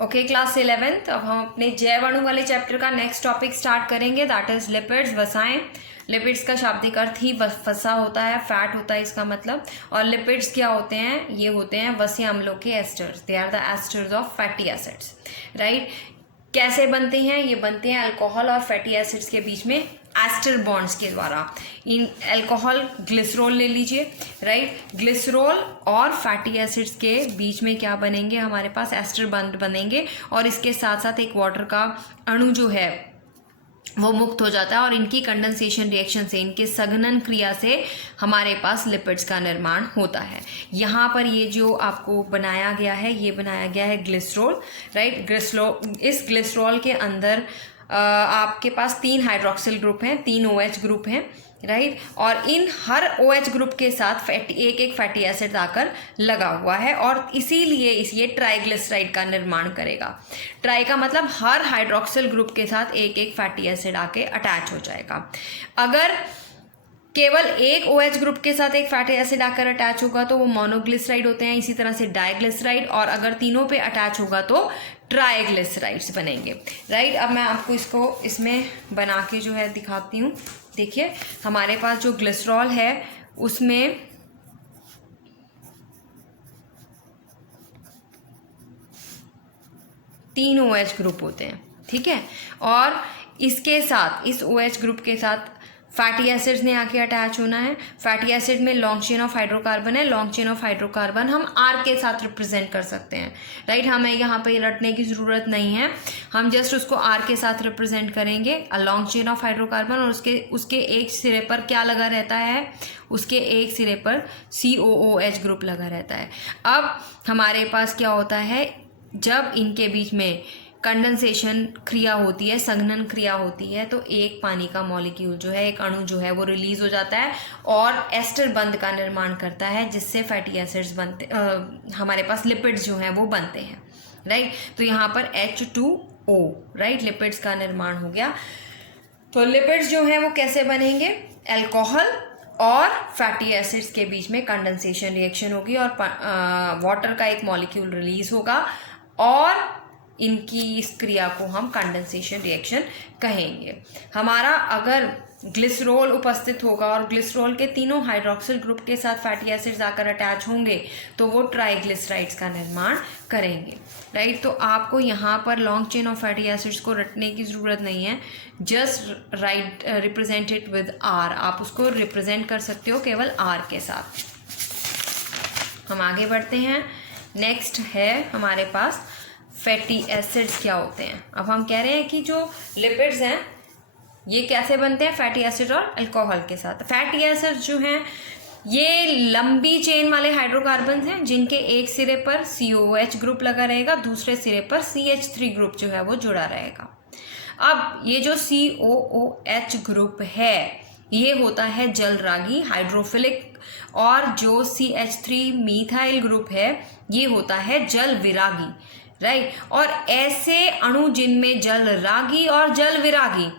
Okay class 11th, अब हम अपने जैव अणु वाले चैप्टर का नेक्स्ट टॉपिक स्टार्ट करेंगे, दैट इज लिपिड्स, वसाएं। लिपिड्स का शाब्दिक अर्थ ही वसा होता है, फैट होता है इसका मतलब। और लिपिड्स क्या होते हैं? ये होते हैं वसीय अम्लों के esters, they are the esters of fatty acids, right. कैसे बनते हैं? ये बनते हैं अल्कोहल और फैटी एसिड्स के बीच में एस्टर बॉन्ड्स के द्वारा। इन अल्कोहल ग्लिसरॉल ले लीजिए, राइट। ग्लिसरॉल और फैटी एसिड्स के बीच में क्या बनेंगे? हमारे पास एस्टर बॉन्ड बनेंगे और इसके साथ साथ एक वाटर का अणु जो है वो मुक्त हो जाता है और इनकी कंडेंसेशन रिएक्शन से, इनके सघनन क्रिया से हमारे पास लिपिड्स का निर्माण होता है। यहाँ पर ये जो आपको बनाया गया है, ये बनाया गया है ग्लिसरॉल, राइट। इस ग्लिसरॉल के अंदर आपके पास 3 हाइड्रोक्सिल ग्रुप हैं, 3 OH ग्रुप हैं, राइट। और इन हर OH ग्रुप के साथ एक फैटी एसिड आकर लगा हुआ है और इसीलिए ये ट्राइग्लिसराइड का निर्माण करेगा। ट्राई का मतलब हर हाइड्रोक्सिल ग्रुप के साथ एक फैटी एसिड आके अटैच हो जाएगा। अगर केवल एक OH ग्रुप के साथ एक फैटी एसिड आकर अटैच होगा तो वो मोनोग्लिसराइड होते हैं, इसी तरह से डाइग्लिसराइड, और अगर तीनों पे अटैच होगा तो ट्राइग्लिसराइड्स बनेंगे, राइट। अब मैं आपको इसको इसमें बना के जो है दिखाती हूँ। देखिए हमारे पास जो ग्लिसरॉल है उसमें तीन OH ग्रुप होते हैं, ठीक है। और इसके साथ, इस OH ग्रुप के साथ फैटी एसिड्स ने आके अटैच होना है। फैटी एसिड में लॉन्ग चेन ऑफ हाइड्रोकार्बन है, लॉन्ग चेन ऑफ हाइड्रोकार्बन हम R के साथ रिप्रेजेंट कर सकते हैं, राइट। हमें यहाँ पे रटने की ज़रूरत नहीं है, हम जस्ट उसको R के साथ रिप्रेजेंट करेंगे, a long chain of hydrocarbon. और उसके एक सिरे पर क्या लगा रहता है? उसके एक सिरे पर COOH ग्रुप लगा रहता है। अब हमारे पास क्या होता है, जब इनके बीच में कंडेंसेशन क्रिया होती है, संघनन क्रिया होती है, तो एक पानी का मॉलिक्यूल जो है, एक अणु जो है वो रिलीज हो जाता है और एस्टर बंध का निर्माण करता है, जिससे फैटी एसिड्स बनते, हमारे पास लिपिड्स जो हैं वो बनते हैं, राइट। तो यहाँ पर H2O, राइट, लिपिड्स का निर्माण हो गया। तो लिपिड्स जो हैं वो कैसे बनेंगे? अल्कोहल और फैटी एसिड्स के बीच में कंडेंसेशन रिएक्शन होगी और वाटर का एक मॉलिक्यूल रिलीज होगा और इनकी इस क्रिया को हम कंडेंसेशन रिएक्शन कहेंगे। हमारा अगर ग्लिसरॉल उपस्थित होगा और ग्लिसरॉल के तीनों हाइड्रोक्सिल ग्रुप के साथ फैटी एसिड्स आकर अटैच होंगे तो वो ट्राइग्लिसराइड्स का निर्माण करेंगे, राइट। तो आपको यहाँ पर long chain of fatty acids को रटने की ज़रूरत नहीं है, just right represent it with R। आप उसको रिप्रेजेंट कर सकते हो केवल R के साथ। हम आगे बढ़ते हैं। नेक्स्ट है हमारे पास फैटी एसिड्स क्या होते हैं। अब हम कह रहे हैं कि जो लिपिड्स हैं ये कैसे बनते हैं? फैटी एसिड और अल्कोहल के साथ। फैटी एसिड्स जो हैं ये लंबी चेन वाले हाइड्रोकार्बन हैं जिनके एक सिरे पर COOH ग्रुप लगा रहेगा, दूसरे सिरे पर CH3 ग्रुप जो है वो जुड़ा रहेगा। अब ये जो COOH ग्रुप है ये होता है जलरागी, हाइड्रोफिलिक, और जो CH3 मीथाइल ग्रुप है ये होता है जल विरागी, राइट। और ऐसे अणु जिनमें जल रागी और जल विरागी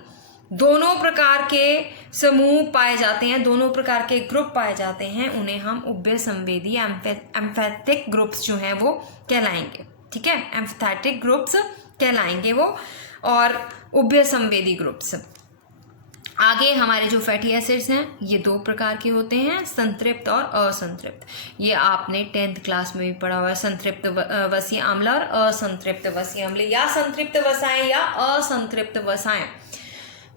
दोनों प्रकार के समूह पाए जाते हैं, दोनों प्रकार के ग्रुप पाए जाते हैं, उन्हें हम उभय संवेदी एम्फैथिक ग्रुप्स जो हैं वो कहलाएंगे, ठीक है। एम्फैथिक ग्रुप्स कहलाएंगे वो, और उभय संवेदी ग्रुप्स। आगे हमारे जो फैटी एसिड्स हैं ये 2 प्रकार के होते हैं, संतृप्त और असंतृप्त। ये आपने 10th क्लास में भी पढ़ा हुआ है, संतृप्त वसीय अम्ल और असंतृप्त वसीय अम्ल, या संतृप्त वसाएं या असंतृप्त वसाएं,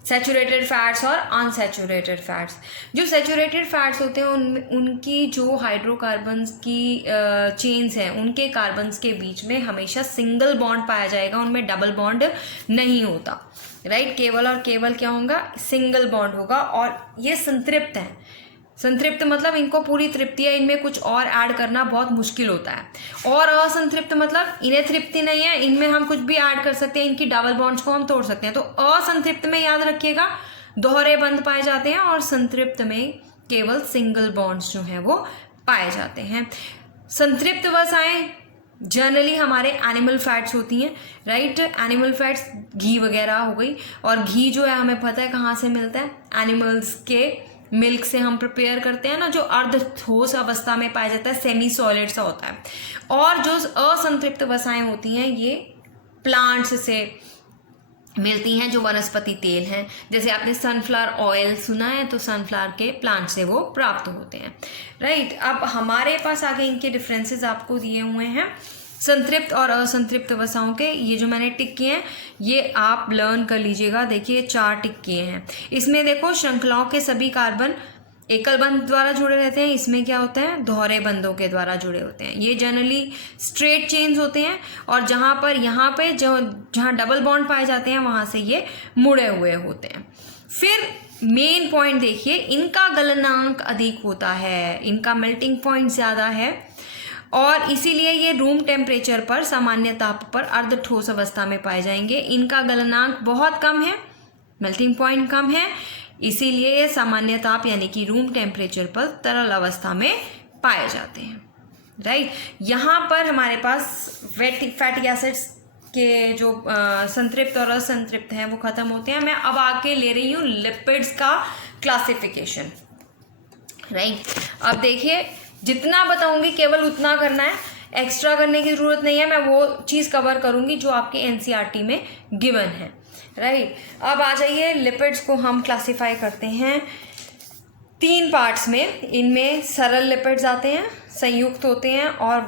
सैचुरेटेड फैट्स और अनसैचुरेटेड फैट्स। जो सैचुरेटेड फैट्स होते हैं उनकी जो हाइड्रोकार्बन्स की चेन्स हैं उनके कार्बन्स के बीच में हमेशा सिंगल बॉन्ड पाया जाएगा, उनमें डबल बॉन्ड नहीं होता, राइट। केवल और केवल क्या होगा? सिंगल बॉन्ड होगा। और ये संतृप्त हैं। संतृप्त मतलब इनको पूरी तृप्ति है, इनमें कुछ और ऐड करना बहुत मुश्किल होता है। और असंतृप्त मतलब इन्हें तृप्ति नहीं है, इनमें हम कुछ भी ऐड कर सकते हैं, इनकी डबल बॉन्ड्स को हम तोड़ सकते हैं। तो असंतृप्त में याद रखिएगा दोहरे बंध पाए जाते हैं और संतृप्त में केवल सिंगल बॉन्ड्स जो हैं वो पाए जाते हैं। संतृप्त वसाएं जनरली हमारे एनिमल फैट्स होती हैं, राइट। एनिमल फैट्स घी वगैरह हो गई, और घी जो है हमें पता है कहाँ से मिलता है? एनिमल्स के मिल्क से हम प्रिपेयर करते हैं ना, जो अर्ध ठोस अवस्था में पाया जाता है, सेमी सॉलिड सा होता है। और जो असंतृप्त वसाएं होती हैं ये प्लांट्स से मिलती हैं, जो वनस्पति तेल हैं। जैसे आपने सनफ्लावर ऑयल सुना है, तो सनफ्लावर के प्लांट से वो प्राप्त होते हैं, राइट। अब हमारे पास आगे इनके डिफरेंसेस आपको दिए हुए हैं, संतृप्त और असंतृप्त वसाओं के। ये जो मैंने टिक किए हैं ये आप लर्न कर लीजिएगा। देखिए 4 टिक किए हैं। इसमें देखो श्रृंखलाओं के सभी कार्बन एकल बंध द्वारा जुड़े रहते हैं, इसमें क्या होता है, दोहरे बंधों के द्वारा जुड़े होते हैं। ये जनरली स्ट्रेट चेन्स होते हैं, और जहाँ पर यहाँ पे जहाँ डबल बॉन्ड पाए जाते हैं वहाँ से ये मुड़े हुए होते हैं। फिर मेन पॉइंट देखिए, इनका गलनांक अधिक होता है, इनका मेल्टिंग पॉइंट ज़्यादा है, और इसीलिए ये रूम टेम्परेचर पर सामान्य ताप पर अर्ध ठोस अवस्था में पाए जाएंगे। इनका गलनांक बहुत कम है, मेल्टिंग पॉइंट कम है, इसीलिए ये सामान्य ताप यानी कि रूम टेम्परेचर पर तरल अवस्था में पाए जाते हैं, राइट। यहाँ पर हमारे पास फैटी एसिड्स के जो संतृप्त और असंतृप्त हैं वो खत्म होते हैं। मैं अब आके ले रही हूँ लिपिड्स का क्लासिफिकेशन, राइट। अब देखिए जितना बताऊंगी केवल उतना करना है, एक्स्ट्रा करने की ज़रूरत नहीं है। मैं वो चीज़ कवर करूंगी जो आपके एनसीईआरटी में गिवन है, राइट। अब आ जाइए, लिपिड्स को हम क्लासिफाई करते हैं 3 पार्ट्स में। इनमें सरल लिपिड्स आते हैं, संयुक्त होते हैं, और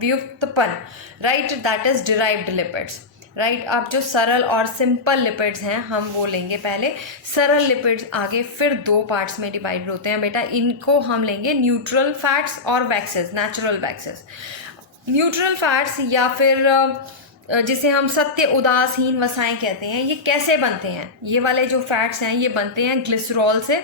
व्युत्पन्न, right, that is derived lipids, right. अब जो सरल और सिंपल लिपिड्स हैं हम वो लेंगे पहले। सरल लिपिड्स आगे फिर 2 पार्ट्स में डिवाइड होते हैं बेटा। इनको हम लेंगे न्यूट्रल फैट्स और waxes, natural waxes. Neutral fats या फिर जिसे हम सत्य उदासीन वसाएं कहते हैं, ये कैसे बनते हैं? ये वाले जो फैट्स हैं ये बनते हैं ग्लिसरॉल से।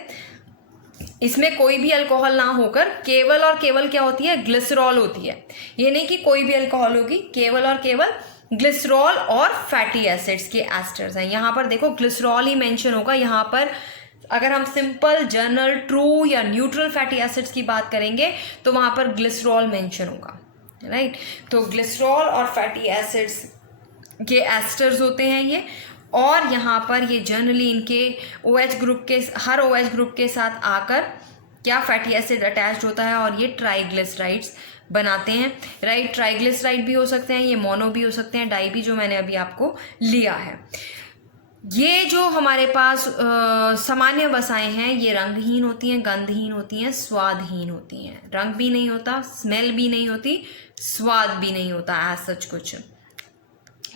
इसमें कोई भी अल्कोहल ना होकर केवल और केवल क्या होती है, ग्लिसरॉल होती है। ये नहीं कि कोई भी अल्कोहल होगी, केवल और केवल ग्लिसरॉल और फैटी एसिड्स के एस्टर्स हैं। यहाँ पर देखो ग्लिसरॉल ही मेंशन होगा। यहाँ पर अगर हम सिंपल, जनरल, ट्रू या न्यूट्रल फैटी एसिड्स की बात करेंगे तो वहाँ पर ग्लिसरॉल मेंशन होगा, राइट। तो ग्लिसरॉल और फैटी एसिड्स के एस्टर्स होते हैं ये। और यहाँ पर ये जनरली इनके OH ग्रुप के, हर OH ग्रुप के साथ आकर क्या फैटी एसिड अटैच्ड होता है और ये ट्राइग्लिसराइड्स बनाते हैं, राइट। ट्राइग्लिसराइड भी हो सकते हैं, ये मोनो भी हो सकते हैं, डाई भी, जो मैंने अभी आपको लिया है। ये जो हमारे पास सामान्य वसाएं हैं ये रंगहीन होती हैं, गंधहीन होती हैं, स्वादहीन होती हैं। रंग भी नहीं होता, स्मेल भी नहीं होती, स्वाद भी नहीं होता एज सच कुछ।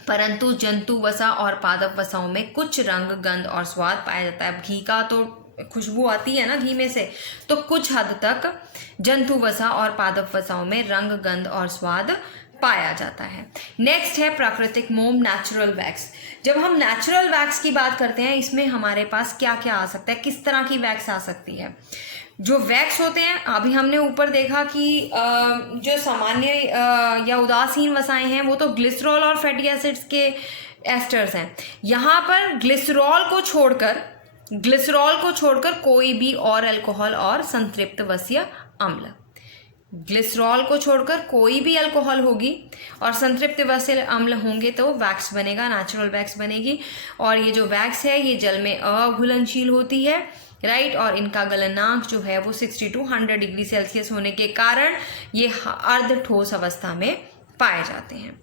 परंतु जंतु वसा और पादप वसाओं में कुछ रंग, गंध और स्वाद पाया जाता है। घी का तो खुशबू आती है ना घी में से, तो कुछ हद तक जंतु वसा और पादप वसाओं में रंग, गंध और स्वाद पाया जाता है। नेक्स्ट है प्राकृतिक मोम, नेचुरल वैक्स। जब हम नेचुरल वैक्स की बात करते हैं, इसमें हमारे पास क्या क्या आ सकता है, किस तरह की वैक्स आ सकती है। जो वैक्स होते हैं, अभी हमने ऊपर देखा कि जो सामान्य या उदासीन वसाएं हैं वो तो ग्लिसरॉल और फैटी एसिड्स के एस्टर्स हैं। यहाँ पर ग्लिसरॉल को छोड़कर कोई भी और अल्कोहल और संतृप्त वसीय अम्ल, ग्लिसरॉल को छोड़कर कोई भी अल्कोहल होगी और संतृप्त वसीय अम्ल होंगे तो वैक्स बनेगा, नेचुरल वैक्स बनेगी। और ये जो वैक्स है ये जल में अघुलनशील होती है, राइट। और इनका गलनांक जो है वो 60 to 100 डिग्री सेल्सियस होने के कारण ये अर्ध ठोस अवस्था में पाए जाते हैं,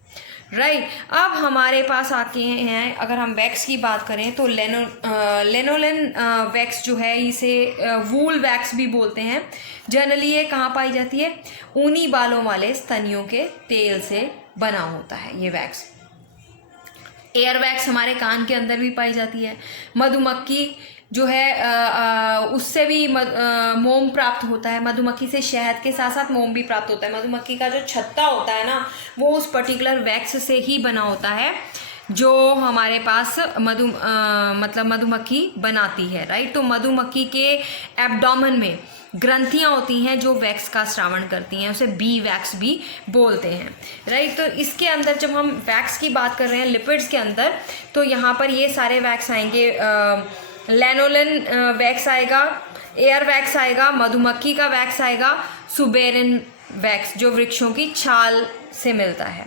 राइट। अब हमारे पास आके हैं, अगर हम वैक्स की बात करें तो लेनोलिन वैक्स जो है इसे वूल वैक्स भी बोलते हैं। जनरली ये कहाँ पाई जाती है, ऊनी बालों वाले स्तनियों के तेल से बना होता है ये वैक्स। एयर वैक्स हमारे कान के अंदर भी पाई जाती है। मधुमक्खी जो है उससे भी मोम प्राप्त होता है। मधुमक्खी से शहद के साथ साथ मोम भी प्राप्त होता है। मधुमक्खी का जो छत्ता होता है ना वो उस पर्टिकुलर वैक्स से ही बना होता है जो हमारे पास मतलब मधुमक्खी बनाती है, राइट। तो मधुमक्खी के एब्डोमेन में ग्रंथियां होती हैं जो वैक्स का स्रावण करती हैं, उसे बी वैक्स भी बोलते हैं, राइट। तो इसके अंदर जब हम वैक्स की बात कर रहे हैं लिपिड्स के अंदर, तो यहाँ पर ये सारे वैक्स आएंगे। लेनोलिन वैक्स आएगा, एयर वैक्स आएगा, मधुमक्खी का वैक्स आएगा, सुबेरिन वैक्स जो वृक्षों की छाल से मिलता है।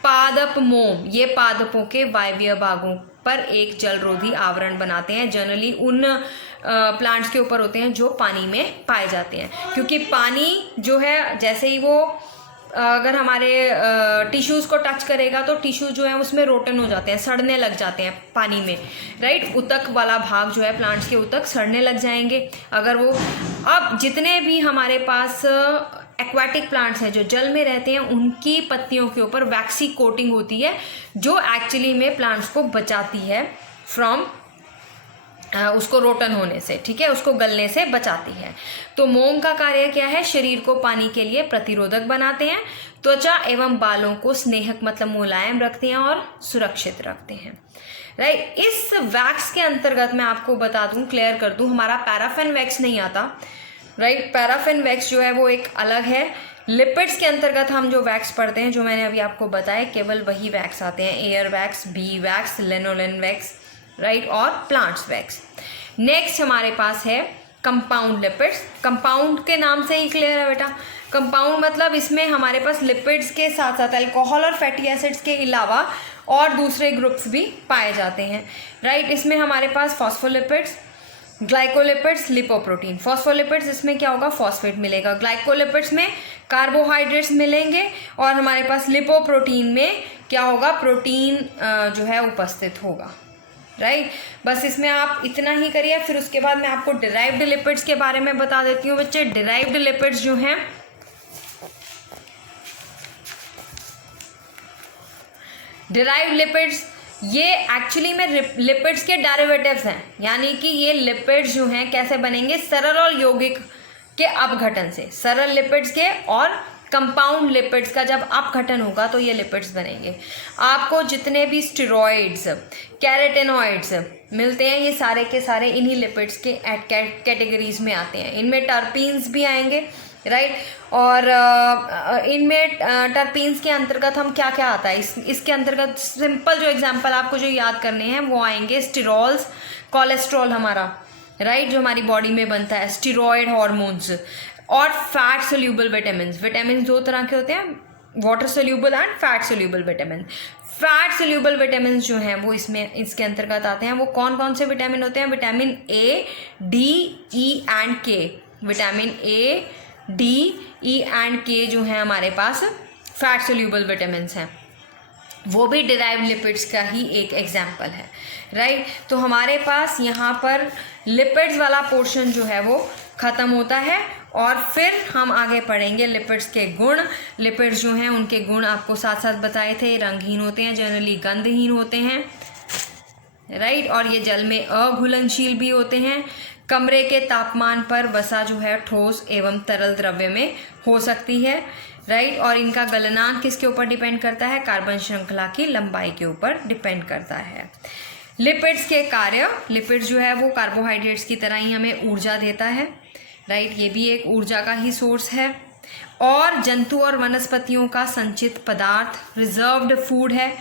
पादप मोम, ये पादपों के वायवीय भागों पर एक जलरोधी आवरण बनाते हैं। जनरली उन प्लांट्स के ऊपर होते हैं जो पानी में पाए जाते हैं, क्योंकि पानी जो है जैसे ही वो अगर हमारे टिश्यूज़ को टच करेगा तो टिश्यू जो है उसमें रोटन हो जाते हैं, सड़ने लग जाते हैं पानी में, राइट। ऊतक वाला भाग जो है प्लांट्स के ऊतक सड़ने लग जाएंगे अगर वो। अब जितने भी हमारे पास एक्वाटिक प्लांट्स हैं जो जल में रहते हैं, उनकी पत्तियों के ऊपर वैक्सी कोटिंग होती है जो एक्चुअली में प्लांट्स को बचाती है फ्रॉम उसको रोटन होने से, ठीक है, उसको गलने से बचाती है। तो मोम का कार्य क्या है? शरीर को पानी के लिए प्रतिरोधक बनाते हैं, त्वचा एवं बालों को स्नेहक मतलब मुलायम रखते हैं और सुरक्षित रखते हैं, राइट। इस वैक्स के अंतर्गत मैं आपको बता दूं, क्लियर कर दूं, हमारा पैराफिन वैक्स नहीं आता, राइट। पैराफिन वैक्स जो है वो एक अलग है। लिपिड्स के अंतर्गत हम जो वैक्स पढ़ते हैं, जो मैंने अभी आपको बताया, केवल वही वैक्स आते हैं, ear wax, bee wax, lanolin wax, right, और प्लांट्स वैक्स। नेक्स्ट हमारे पास है कंपाउंड लिपिड्स। कंपाउंड के नाम से ही क्लियर है बेटा। कंपाउंड मतलब इसमें हमारे पास लिपिड्स के साथ साथ अल्कोहल और फैटी एसिड्स के अलावा और दूसरे ग्रुप्स भी पाए जाते हैं, राइट। इसमें हमारे पास फॉस्फोलिपिड्स, ग्लाइकोलिपिड्स, लिपोप्रोटीन। फॉस्फोलिपिड्स इसमें क्या होगा? फॉस्फेट मिलेगा। ग्लाइकोलिपिड्स में कार्बोहाइड्रेट्स मिलेंगे और हमारे पास लिपोप्रोटीन में क्या होगा? प्रोटीन जो है उपस्थित होगा, राइट। बस इसमें आप इतना ही करिए। फिर उसके बाद मैं आपको डिराइव्ड लिपिड्स के बारे में बता देती हूँ बच्चे। डिराइव्ड लिपिड्स जो हैं, डिराइव्ड लिपिड्स ये एक्चुअली में लिपिड्स के डेरिवेटिव्स हैं, यानी कि ये लिपिड्स जो हैं कैसे बनेंगे? सरल और यौगिक के अपघटन से। सरल लिपिड्स के और कंपाउंड लिपिड्स का जब अपघटन होगा तो ये लिपिड्स बनेंगे। आपको जितने भी स्टेरॉइड्स, कैरोटेनॉइड्स मिलते हैं, ये सारे के सारे इन्हीं लिपिड्स के कैटेगरीज में आते हैं। इनमें टर्पीन्स भी आएंगे, राइट। और इनमें टर्पीन्स के अंतर्गत हम क्या क्या आता है, इसके अंतर्गत सिंपल जो एग्जांपल आपको जो याद करने हैं वो आएंगे स्टेरॉल्स, कोलेस्ट्रॉल हमारा, राइट, जो हमारी बॉडी में बनता है, स्टेरॉयड हार्मोन्स, और फैट सोल्यूबल विटामिन्स। विटामिन दो तरह के होते हैं, water soluble and fat soluble vitamin. Fat soluble vitamin जो हैं वो इसमें इसके अंतर्गत आते हैं। वो कौन कौन से विटामिन होते हैं? Vitamin A, D, E and K. Vitamin A, D, E and K जो हैं हमारे पास फैट सोल्यूबल विटामिन हैं, वो भी डिराइव्ड लिपिड्स का ही एक एग्जाम्पल है, राइट। तो हमारे पास यहाँ पर लिपिड्स वाला पोर्शन जो है वो ख़त्म होता है और फिर हम आगे पढ़ेंगे लिपिड्स के गुण। लिपिड्स जो हैं उनके गुण आपको साथ साथ बताए थे। रंगहीन होते हैं, जनरली गंधहीन होते हैं, राइट, और ये जल में अघुलनशील भी होते हैं। कमरे के तापमान पर वसा जो है ठोस एवं तरल द्रव्य में हो सकती है, राइट। और इनका गलनांक किसके ऊपर डिपेंड करता है? कार्बन श्रृंखला की लंबाई के ऊपर डिपेंड करता है। लिपिड्स के कार्य, लिपिड्स जो है वो कार्बोहाइड्रेट्स की तरह ही हमें ऊर्जा देता है, राइट, ये भी एक ऊर्जा का ही सोर्स है। और जंतु और वनस्पतियों का संचित पदार्थ, रिजर्व्ड फूड है।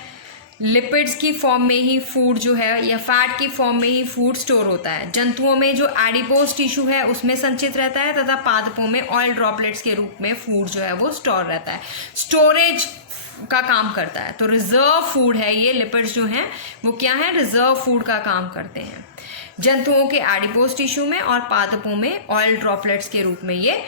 लिपिड्स की फॉर्म में ही फूड जो है, या फैट की फॉर्म में ही फूड स्टोर होता है। जंतुओं में जो एडिपोज टिश्यू है उसमें संचित रहता है, तथा पादपों में ऑयल ड्रॉपलेट्स के रूप में फूड जो है वो स्टोर रहता है, स्टोरेज का काम करता है। तो रिजर्व फूड है ये लिपिड्स जो हैं वो क्या है? रिजर्व फूड का काम करते हैं। जंतुओं के एडिपोज टिश्यू में और पादपों में ऑयल ड्रॉपलेट्स के रूप में ये